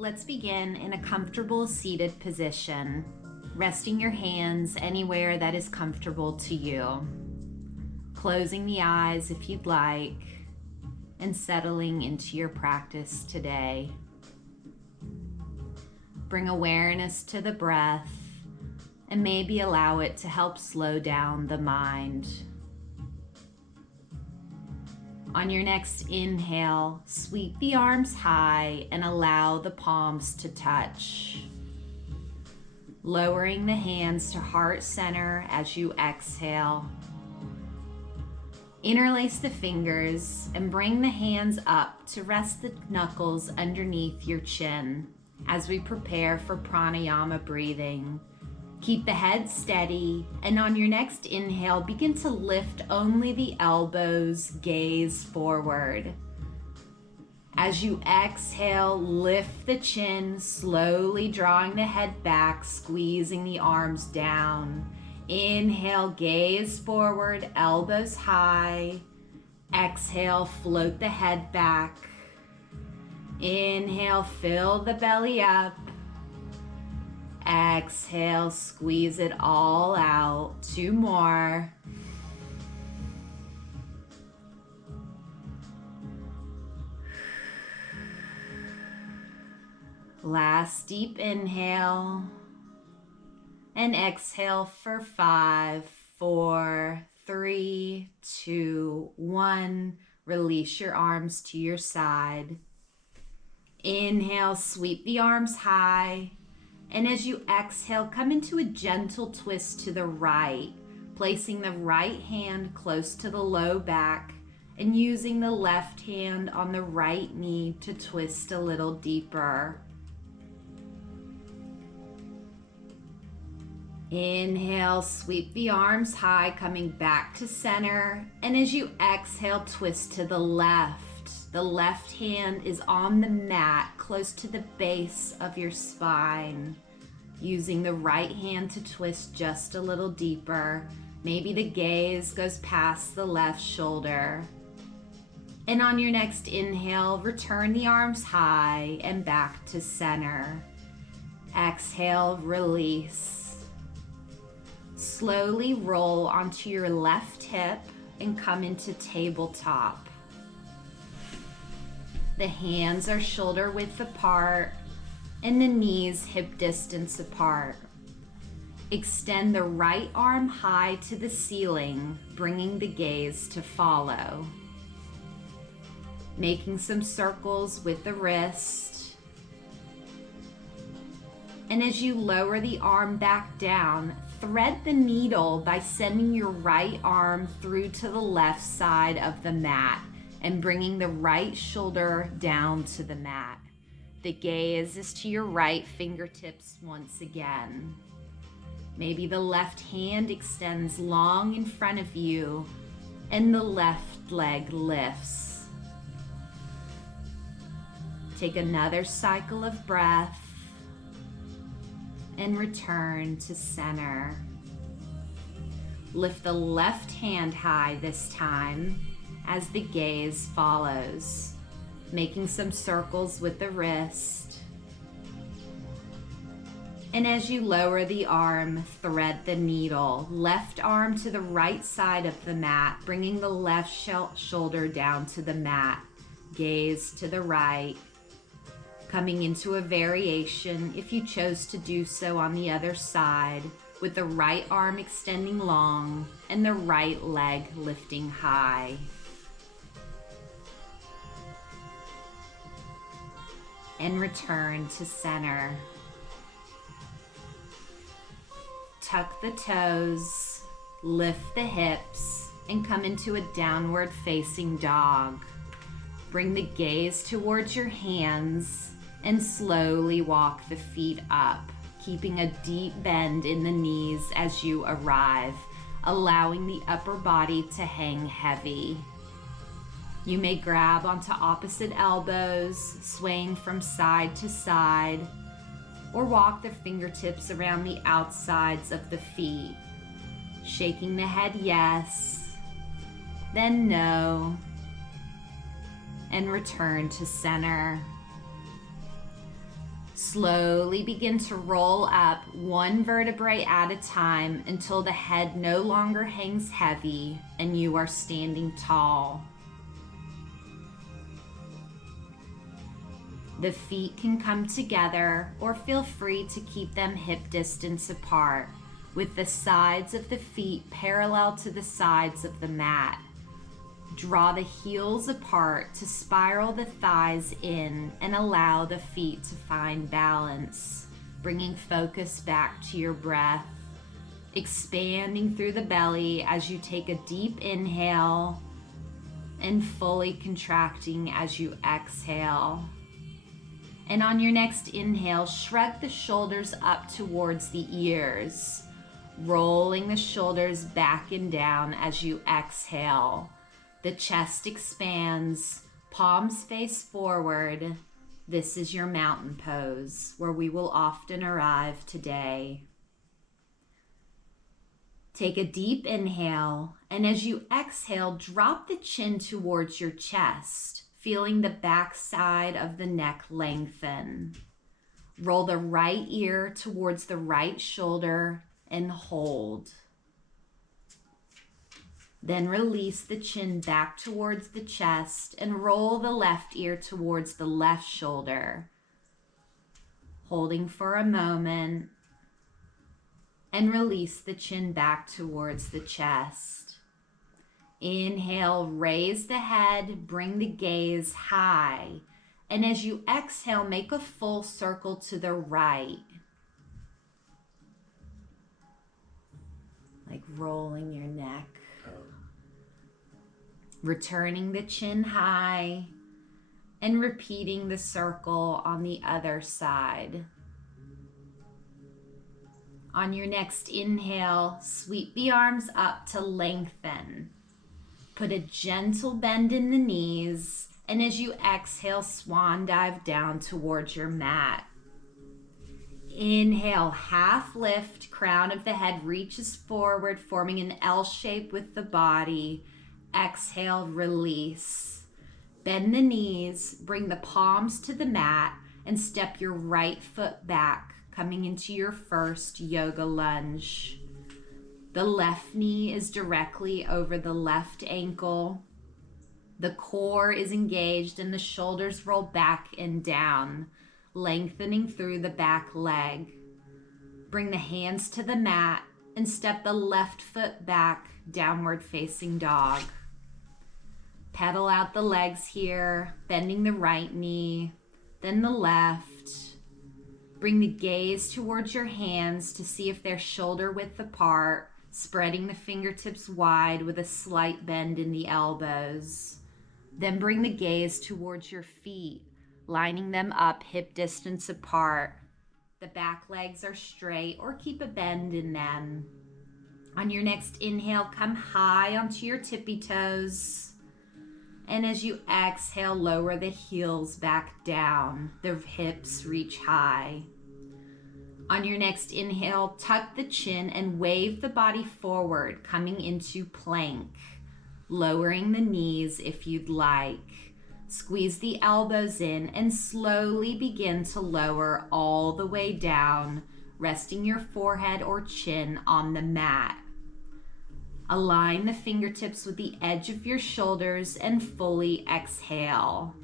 Let's begin in a comfortable seated position, resting your hands anywhere that is comfortable to you. Closing the eyes if you'd like, and settling into your practice today. Bring awareness to the breath, and maybe allow it to help slow down the mind. On your next inhale, sweep the arms high and allow the palms to touch. Lowering the hands to heart center as you exhale. Interlace the fingers and bring the hands up to rest the knuckles underneath your chin as we prepare for pranayama breathing. Keep the head steady, and on your next inhale, begin to lift only the elbows, gaze forward. As you exhale, lift the chin, slowly drawing the head back, squeezing the arms down. Inhale, gaze forward, elbows high. Exhale, float the head back. Inhale, fill the belly up. Exhale, squeeze it all out. 2 more. Last deep inhale. And exhale for 5, 4, 3, 2, 1. Release your arms to your side. Inhale, sweep the arms high. And as you exhale, come into a gentle twist to the right, placing the right hand close to the low back and using the left hand on the right knee to twist a little deeper. Inhale, sweep the arms high, coming back to center. And as you exhale, twist to the left. The left hand is on the mat, close to the base of your spine. Using the right hand to twist just a little deeper. Maybe the gaze goes past the left shoulder. And on your next inhale, return the arms high and back to center. Exhale, release. Slowly roll onto your left hip and come into tabletop. The hands are shoulder width apart and the knees hip distance apart. Extend the right arm high to the ceiling, bringing the gaze to follow. Making some circles with the wrist. And as you lower the arm back down, thread the needle by sending your right arm through to the left side of the mat and bringing the right shoulder down to the mat. The gaze is to your right fingertips once again. Maybe the left hand extends long in front of you and the left leg lifts. Take another cycle of breath and return to center. Lift the left hand high this time as the gaze follows, making some circles with the wrist. And as you lower the arm, thread the needle. Left arm to the right side of the mat, bringing the left shoulder down to the mat. Gaze to the right. Coming into a variation, if you chose to do so, on the other side, with the right arm extending long and the right leg lifting high. And return to center. Tuck the toes, lift the hips, and come into a downward facing dog. Bring the gaze towards your hands and slowly walk the feet up, keeping a deep bend in the knees as you arrive, allowing the upper body to hang heavy. You may grab onto opposite elbows, swaying from side to side, or walk the fingertips around the outsides of the feet, shaking the head yes, then no, and return to center. Slowly begin to roll up one vertebrae at a time until the head no longer hangs heavy and you are standing tall. The feet can come together, or feel free to keep them hip distance apart, with the sides of the feet parallel to the sides of the mat. Draw the heels apart to spiral the thighs in and allow the feet to find balance, bringing focus back to your breath, expanding through the belly as you take a deep inhale and fully contracting as you exhale. And on your next inhale, shrug the shoulders up towards the ears, rolling the shoulders back and down as you exhale. The chest expands, palms face forward. This is your mountain pose, where we will often arrive today. Take a deep inhale, and as you exhale, drop the chin towards your chest, feeling the back side of the neck lengthen. Roll the right ear towards the right shoulder and hold. Then release the chin back towards the chest and roll the left ear towards the left shoulder. Holding for a moment and release the chin back towards the chest. Inhale, raise the head, bring the gaze high. And as you exhale, make a full circle to the right. Like rolling your neck. Returning the chin high and repeating the circle on the other side. On your next inhale, sweep the arms up to lengthen. Put a gentle bend in the knees, and as you exhale, swan dive down towards your mat. Inhale, half lift, crown of the head reaches forward, forming an L shape with the body. Exhale, release. Bend the knees, bring the palms to the mat, and step your right foot back, coming into your first yoga lunge. The left knee is directly over the left ankle. The core is engaged and the shoulders roll back and down, lengthening through the back leg. Bring the hands to the mat and step the left foot back, downward facing dog. Pedal out the legs here, bending the right knee, then the left. Bring the gaze towards your hands to see if they're shoulder width apart, spreading the fingertips wide with a slight bend in the elbows. Then bring the gaze towards your feet, lining them up hip distance apart. The back legs are straight or keep a bend in them. On your next inhale, come high onto your tippy toes. And as you exhale, lower the heels back down. The hips reach high. On your next inhale, tuck the chin and wave the body forward, coming into plank. Lowering the knees if you'd like. Squeeze the elbows in and slowly begin to lower all the way down, resting your forehead or chin on the mat. Align the fingertips with the edge of your shoulders and fully exhale.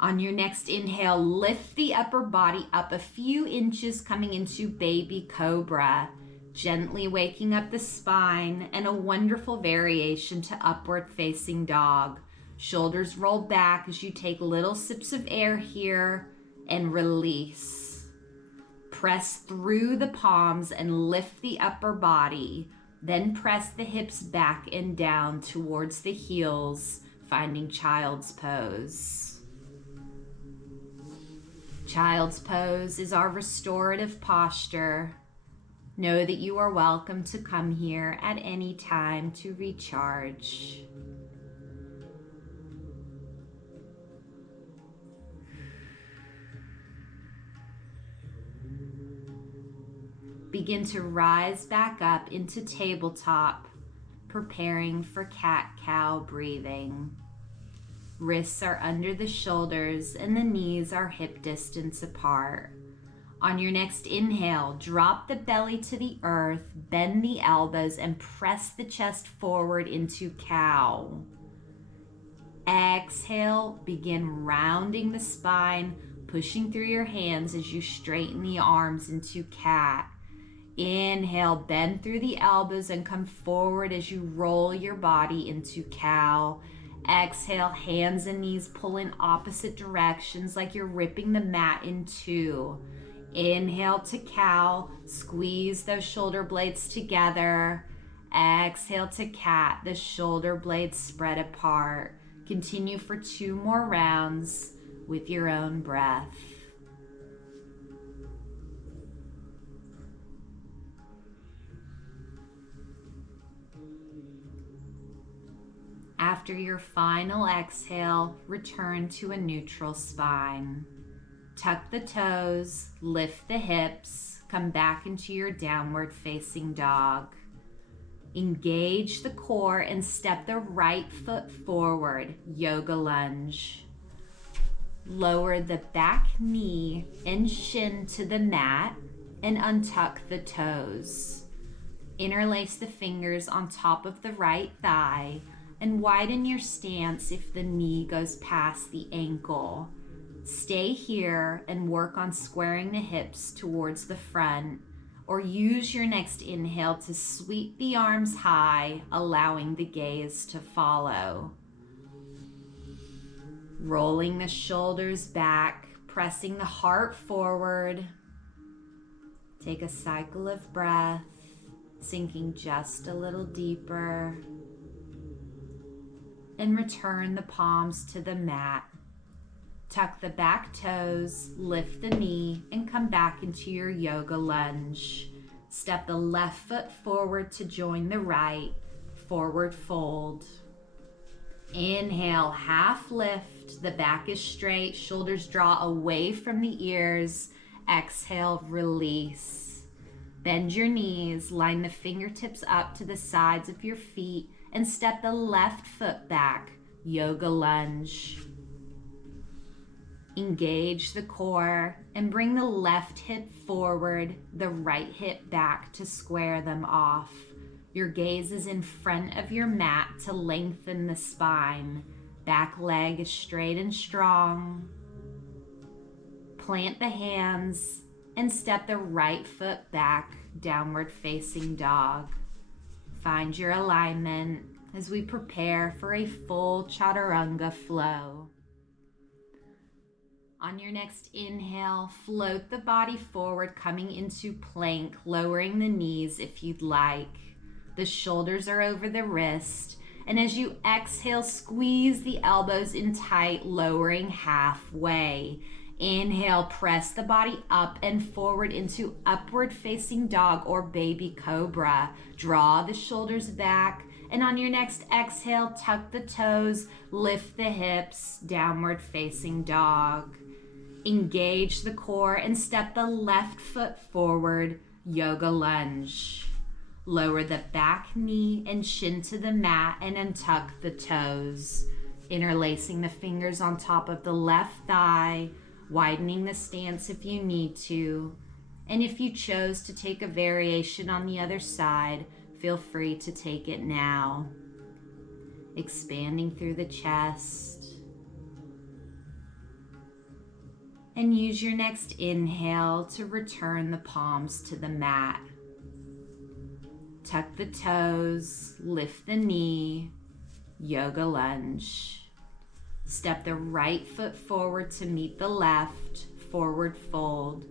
On your next inhale, lift the upper body up a few inches, coming into baby cobra, gently waking up the spine, and a wonderful variation to upward facing dog. Shoulders roll back as you take little sips of air here and release. Press through the palms and lift the upper body. Then press the hips back and down towards the heels, finding child's pose. Child's pose is our restorative posture. Know that you are welcome to come here at any time to recharge. Begin to rise back up into tabletop, preparing for cat-cow breathing. Wrists are under the shoulders and the knees are hip distance apart. On your next inhale, drop the belly to the earth, bend the elbows, and press the chest forward into cow. Exhale, begin rounding the spine, pushing through your hands as you straighten the arms into cat. Inhale, bend through the elbows and come forward as you roll your body into cow. Exhale, hands and knees pull in opposite directions like you're ripping the mat in two. Inhale to cow, squeeze those shoulder blades together. Exhale to cat, the shoulder blades spread apart. Continue for 2 more rounds with your own breath. After your final exhale, return to a neutral spine. Tuck the toes, lift the hips, come back into your downward facing dog. Engage the core and step the right foot forward, yoga lunge. Lower the back knee and shin to the mat and untuck the toes. Interlace the fingers on top of the right thigh and widen your stance if the knee goes past the ankle. Stay here and work on squaring the hips towards the front, or use your next inhale to sweep the arms high, allowing the gaze to follow. Rolling the shoulders back, pressing the heart forward. Take a cycle of breath, sinking just a little deeper. And return the palms to the mat. Tuck the back toes, lift the knee, and come back into your yoga lunge. Step the left foot forward to join the right, forward fold. Inhale, half lift, the back is straight, shoulders draw away from the ears. Exhale, release. Bend your knees, line the fingertips up to the sides of your feet, and step the left foot back, yoga lunge. Engage the core and bring the left hip forward, the right hip back to square them off. Your gaze is in front of your mat to lengthen the spine. Back leg is straight and strong. Plant the hands and step the right foot back, downward facing dog. Find your alignment as we prepare for a full chaturanga flow. On your next inhale, float the body forward, coming into plank, lowering the knees if you'd like. The shoulders are over the wrist, and as you exhale, squeeze the elbows in tight, lowering halfway. Inhale, press the body up and forward into upward facing dog or baby cobra. Draw the shoulders back, and on your next exhale, tuck the toes, lift the hips, downward facing dog. Engage the core and step the left foot forward, yoga lunge. Lower the back knee and shin to the mat and untuck the toes. Interlacing the fingers on top of the left thigh, widening the stance if you need to. And if you chose to take a variation on the other side, feel free to take it now. Expanding through the chest. And use your next inhale to return the palms to the mat. Tuck the toes, lift the knee, yoga lunge. Step the right foot forward to meet the left, forward fold.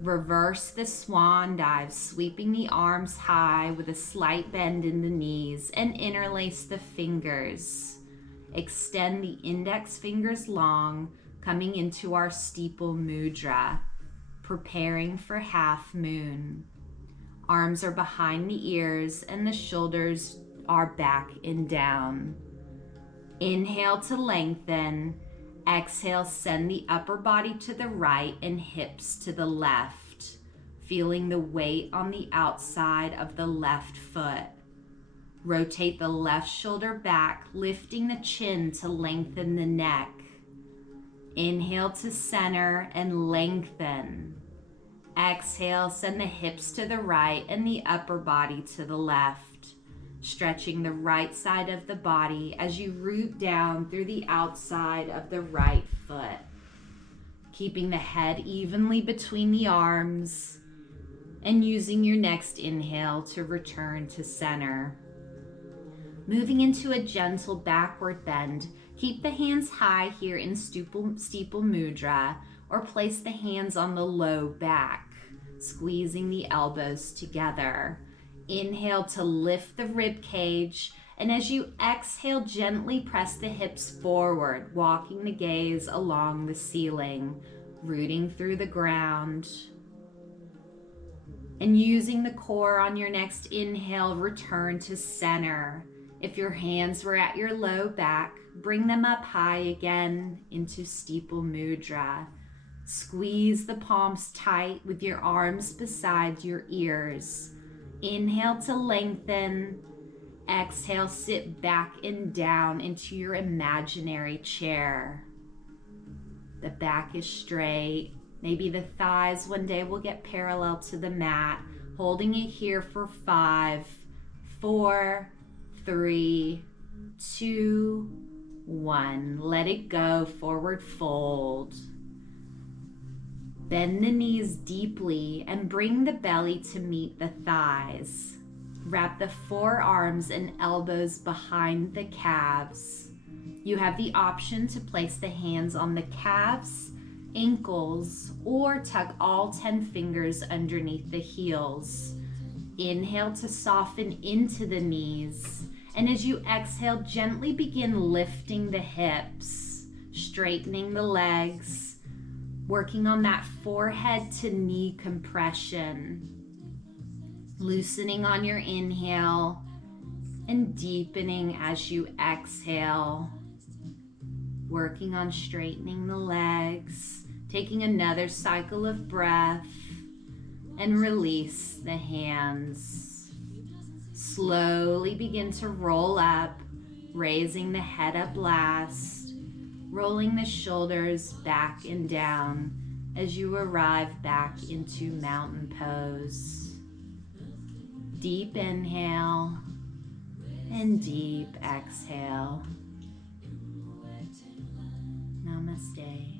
Reverse the swan dive, sweeping the arms high with a slight bend in the knees, and interlace the fingers. Extend the index fingers long, coming into our steeple mudra, preparing for half moon. Arms are behind the ears and the shoulders are back and down. Inhale to lengthen. Exhale, send the upper body to the right and hips to the left, feeling the weight on the outside of the left foot. Rotate the left shoulder back, lifting the chin to lengthen the neck. Inhale to center and lengthen. Exhale, send the hips to the right and the upper body to the left. Stretching the right side of the body as you root down through the outside of the right foot. Keeping the head evenly between the arms and using your next inhale to return to center. Moving into a gentle backward bend, keep the hands high here in steeple mudra, or place the hands on the low back, squeezing the elbows together. Inhale to lift the rib cage, and as you exhale, gently press the hips forward, walking the gaze along the ceiling, rooting through the ground. And using the core on your next inhale, return to center. If your hands were at your low back, bring them up high again into steeple mudra. Squeeze the palms tight with your arms beside your ears. Inhale to lengthen. Exhale, sit back and down into your imaginary chair. The back is straight. Maybe the thighs one day will get parallel to the mat. Holding it here for 5, 4, 3, 2, 1. Let it go, forward fold. Bend the knees deeply and bring the belly to meet the thighs. Wrap the forearms and elbows behind the calves. You have the option to place the hands on the calves, ankles, or tuck all 10 fingers underneath the heels. Inhale to soften into the knees. And as you exhale, gently begin lifting the hips, straightening the legs, working on that forehead to knee compression. Loosening on your inhale and deepening as you exhale. Working on straightening the legs, taking another cycle of breath, and release the hands. Slowly begin to roll up, raising the head up last, rolling the shoulders back and down as you arrive back into mountain pose. Deep inhale and deep exhale. Namaste. Namaste.